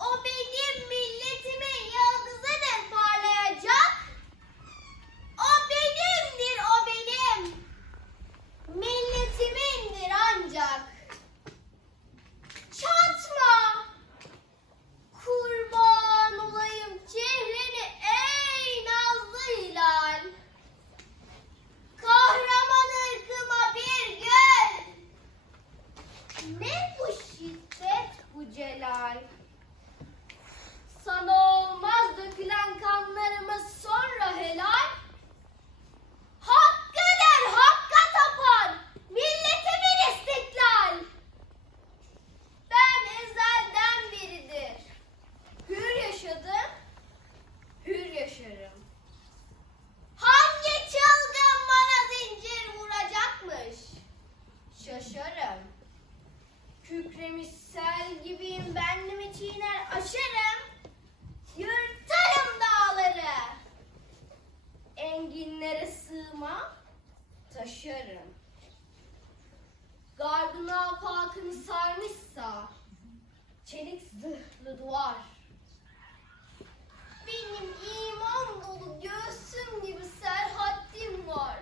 O benim taşarım. Gardın afakını sarmışsa, çelik zırhlı duvar. Benim iman dolu göğsüm gibi serhaddim var.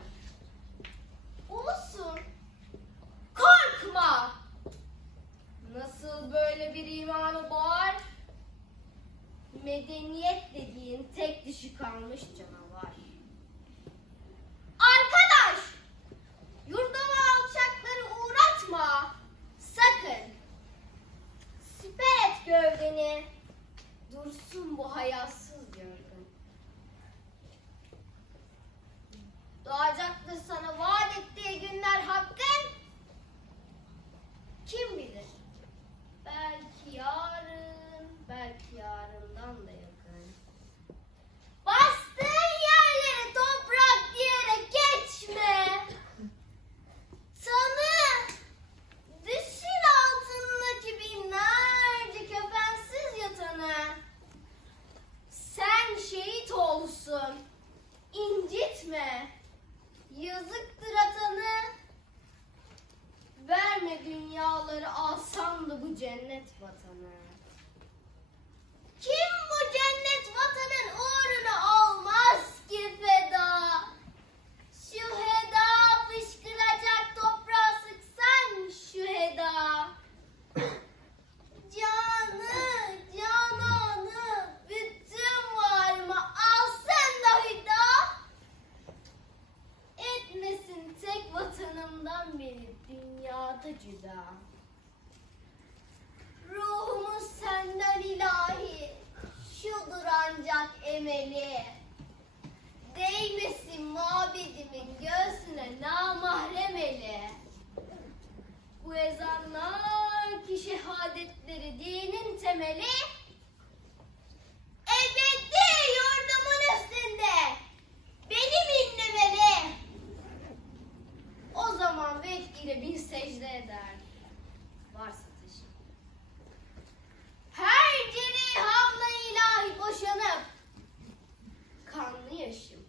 Olsun. Korkma. Nasıl böyle bir imanı var? Medeniyet dediğin tek dişi kalmış canavar. 我还要 Dünyaları alsam da bu cennet vatanı. Dünyada cüda. Ruhumun senden ilahi, şudur ancak emeli. Secde eder. Varsa taşım. Her cerihamla ilahi boşanıp kanlı yaşım.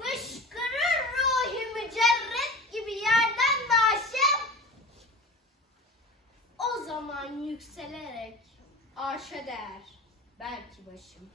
Fışkırır ruhi mücerret gibi yerden naşım. O zaman yükselerek arşa değer belki başım.